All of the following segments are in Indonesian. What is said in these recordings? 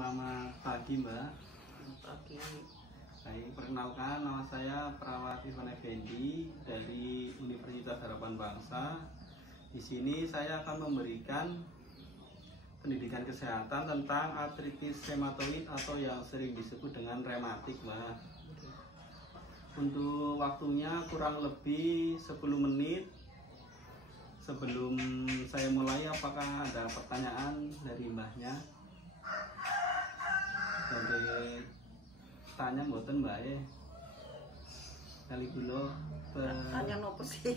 Selamat pagi, Mbak. Pagi. Baik, perkenalkan nama saya Perawat Ivan Effendi dari Universitas Harapan Bangsa. Di sini saya akan memberikan pendidikan kesehatan tentang artritis rheumatoid atau yang sering disebut dengan rematik, Mbak. Untuk waktunya kurang lebih 10 menit. Sebelum saya mulai, apakah ada pertanyaan dari Mbahnya? Dari tanya mboten Mbak ya. Kali kula Tanya nopo sih?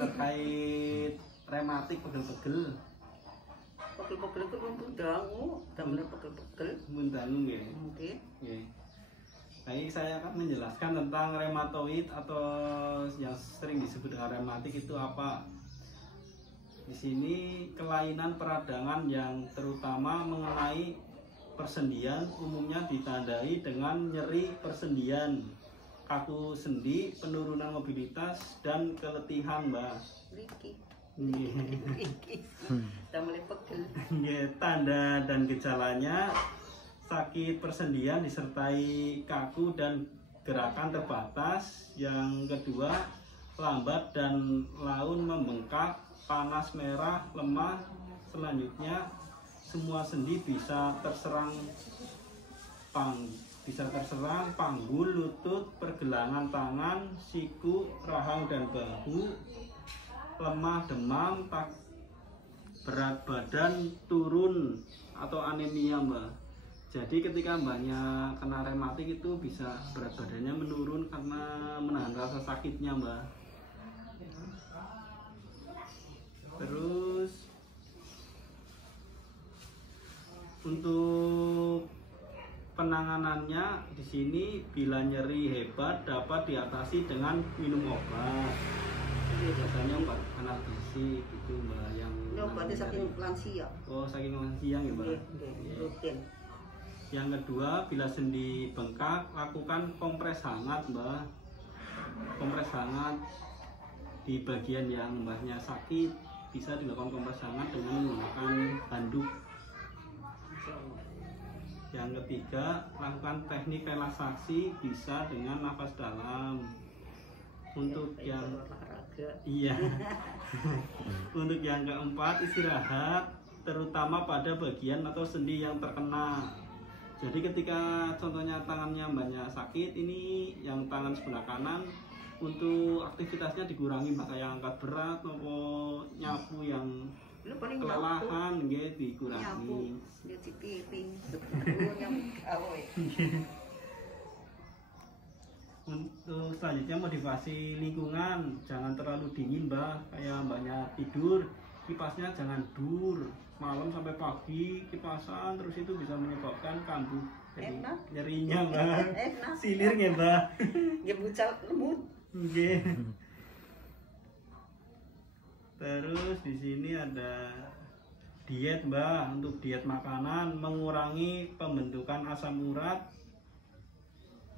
terkait rematik pegel-pegel. Pegel-pegel itu rumput dangu, damel pegel-pegel. Mun dangu nggih. Mungkin. Nggih. Baik, saya akan menjelaskan tentang rheumatoid atau yang sering disebut dengan rematik itu apa. Di sini kelainan peradangan yang terutama mengenai persendian umumnya ditandai dengan nyeri persendian, kaku sendi, penurunan mobilitas dan keletihan, Mbak. Riki. Nggih. Riki. Damel pegel. Nggih, tanda dan gejalanya sakit persendian disertai kaku dan gerakan terbatas. Yang kedua, lambat dan laun membengkak, panas merah, lemah. Selanjutnya, semua sendi bisa terserang panggul, lutut, pergelangan tangan, siku, rahang dan bahu, lemah, demam, berat badan turun atau anemia, Mbak. Jadi ketika Mbaknya kena rematik itu bisa berat badannya menurun karena menahan rasa sakitnya, Mbak. Terus untuk penanganannya di sini bila nyeri hebat dapat diatasi dengan minum obat. Biasanya obat analgesi gitu, Mbak, yang Obatnya saking lansia. Oh, saking lansia ya, Mbak. Rutin. Yang kedua, bila sendi bengkak, lakukan kompres hangat, Mbak. Kompres hangat di bagian yang Mbahnya sakit bisa dilakukan kompres hangat dengan menggunakan handuk. Yang ketiga, lakukan teknik relaksasi bisa dengan nafas dalam. Untuk yang iya. Untuk yang keempat, istirahat terutama pada bagian atau sendi yang terkena. Jadi ketika contohnya tangannya Mbaknya sakit, ini yang tangan sebelah kanan untuk aktivitasnya dikurangi, Mbak, kayak angkat berat maupun nyapu yang kelelahan nggih dikurangi. Nyuci piring. Untuk selanjutnya motivasi lingkungan, jangan terlalu dingin, Mbak. Kayak Mbaknya tidur, kipasnya jangan dur malam sampai pagi kipasan terus, itu bisa menyebabkan kambuh. Jadi nyerinya, Mbak. Silir nggih, Mbak. Ya bucal lembut. Nggih. Terus di sini ada diet, Mbak. Untuk diet makanan, mengurangi pembentukan asam urat,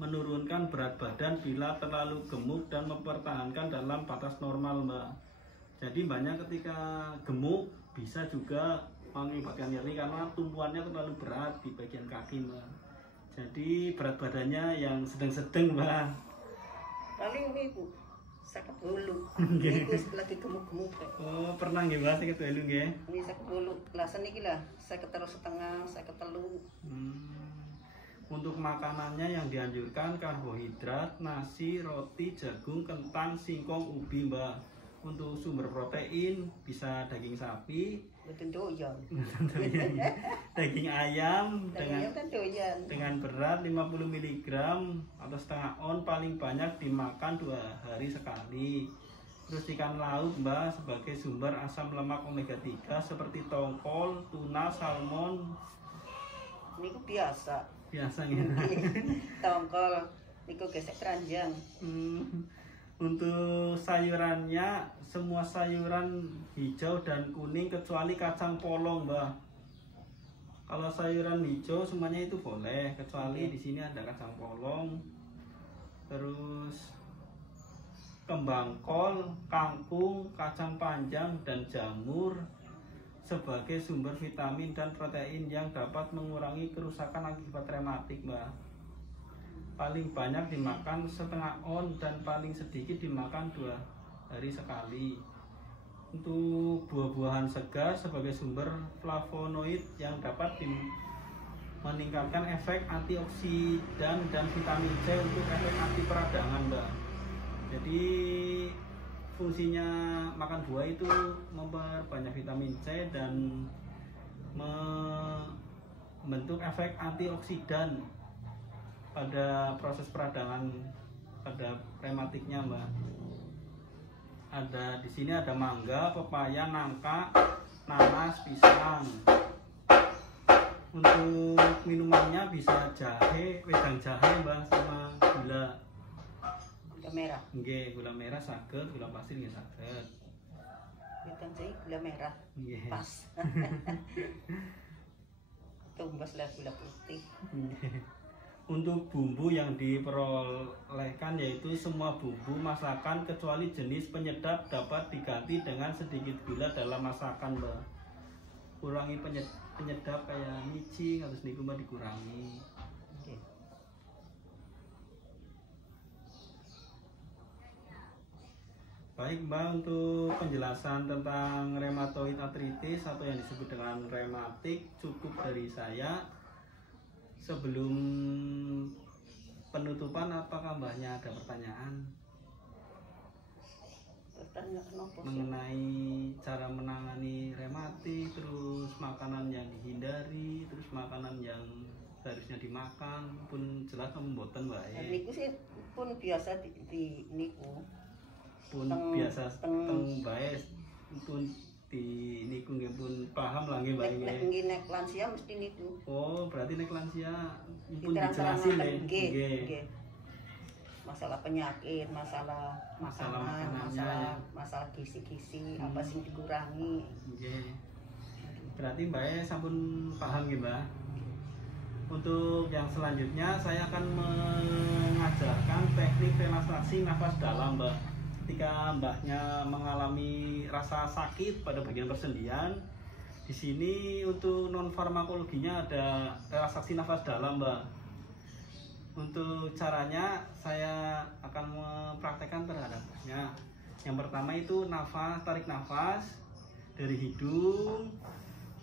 menurunkan berat badan bila terlalu gemuk dan mempertahankan dalam batas normal, Mbak. Jadi banyak ketika gemuk bisa juga mengakibatkan nyeri karena tumpuannya terlalu berat di bagian kaki, Mbak. Jadi berat badannya yang sedang-sedang, Mbak. Paling ini Bu, sakit bulu. Ini lagi gemuk-gemuk. Oh, pernah nggih, Mbak, sakit bulu nggih? Ini sakit bulu. Lasan iki lah, sakit terus setengah, sakit telu. Untuk makanannya yang dianjurkan karbohidrat, nasi, roti, jagung, kentang, singkong, ubi, Mbak. Untuk sumber protein bisa daging sapi, daging ayam dengan berat 50 mg atau setengah on, paling banyak dimakan 2 hari sekali. Terus ikan laut, Mbak, sebagai sumber asam lemak omega 3 seperti tongkol, tuna, salmon. Ini biasa Biasanya tongkol niku gesek keranjang. Untuk sayurannya, semua sayuran hijau dan kuning kecuali kacang polong, Mbak. Kalau sayuran hijau semuanya itu boleh, kecuali di sini ada kacang polong. Terus kembang kol, kangkung, kacang panjang dan jamur. sebagai sumber vitamin dan protein yang dapat mengurangi kerusakan akibat rematik, Mbak. Paling banyak dimakan setengah on dan paling sedikit dimakan 2 hari sekali. Untuk buah-buahan segar sebagai sumber flavonoid yang dapat meningkatkan efek antioksidan dan vitamin C untuk efek anti peradangan, Mbak. Jadi fungsinya makan buah itu memperbanyak vitamin C dan membentuk efek antioksidan pada proses peradangan pada rematiknya, Mbak. Ada di sini ada mangga, pepaya, nangka, nanas, pisang. Untuk minumannya bisa jahe, wedang jahe, Mbak, sama gula. Gula merah. Nggih, gula merah saged, gula pasir nggih saged. Wedang jahe gula merah. Nggih. Pas. Tumbas lah gula putih. Untuk bumbu yang diperolehkan yaitu semua bumbu masakan kecuali jenis penyedap dapat diganti dengan sedikit gula dalam masakan, Mbak. Kurangi penyedap kayak micin atau niku Mbak dikurangi. Okay. Baik, Mbak, untuk penjelasan tentang rheumatoid arthritis atau yang disebut dengan rematik cukup dari saya. Sebelum penutupan, apakah Mbahnya ada pertanyaan? Mengenai cara menangani rematik, terus makanan yang dihindari, terus makanan yang seharusnya dimakan, pun jelas mboten Mbak. Niku sih pun biasa di niku. Pun biasa teng bae pun di niku nggih pun paham lah nggih Mbak nggih. Nek lansia mesti niku. Oh, berarti nek lansia pun dijelasin nggih. Masalah penyakit, masalah makanan, masalah gizi-gizi, apa sih dikurangi. Nggih. Berarti Mbak sampun paham nggih, Mbak. Untuk yang selanjutnya saya akan mengajarkan teknik relaksasi nafas dalam, Mbak. Ketika Mbahnya mengalami rasa sakit pada bagian persendian, di sini untuk non farmakologinya ada relaksasi nafas dalam, Mbak. Untuk caranya saya akan mempraktekkan terhadap Mbahnya. Yang pertama itu tarik nafas dari hidung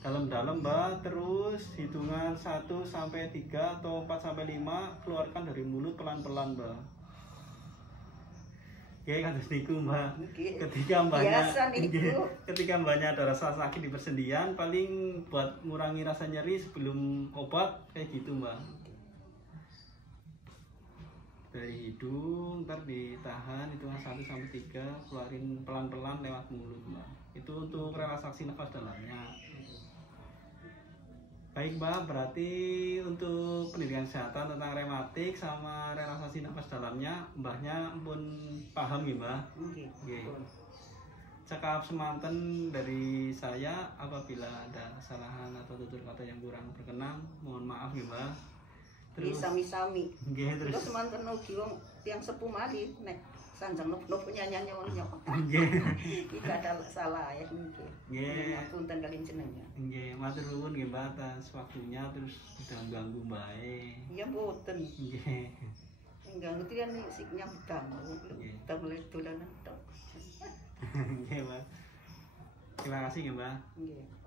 dalam-dalam, Mbak, terus hitungan 1 sampai 3 atau 4 sampai 5 keluarkan dari mulut pelan-pelan, Mbak. Oke, kados niku, Mbak. Ketika Mbaknya ada rasa sakit di persendian, paling buat ngurangi rasa nyeri sebelum obat kayak gitu, Mbak. Dari hidung ntar ditahan hitungan 1 sampai 3, keluarin pelan-pelan lewat mulut, Mbak. Itu untuk relaksasi nafas dalamnya. Baik, Mbak, berarti untuk pendidikan kesehatan tentang rematik sama relaksasi nafas dalamnya Mbahnya pun paham ya, Mbak? Nggih. Cekap semanten dari saya, apabila ada kesalahan atau tutur kata yang kurang berkenan, mohon maaf ya, Mbak. Terus sami-sami. Nggih, terus semanten ugi wong tiyang sepuh mari nek sanjang nopo nyanyi wong nyok. Nggih. Kita ada salah ya nggih. Nggih. Ngapunten kalian jenengan. Nggih, matur nuwun nggih, Mbak, atas waktunya terus tidak ganggu Mbak. Iya, mboten. Nggih. Enggak ngerti kan sik nyambutang. Kita mulai dolanan tok. Nggih, Mbak. Terima kasih nggih, Mbak. Nggih.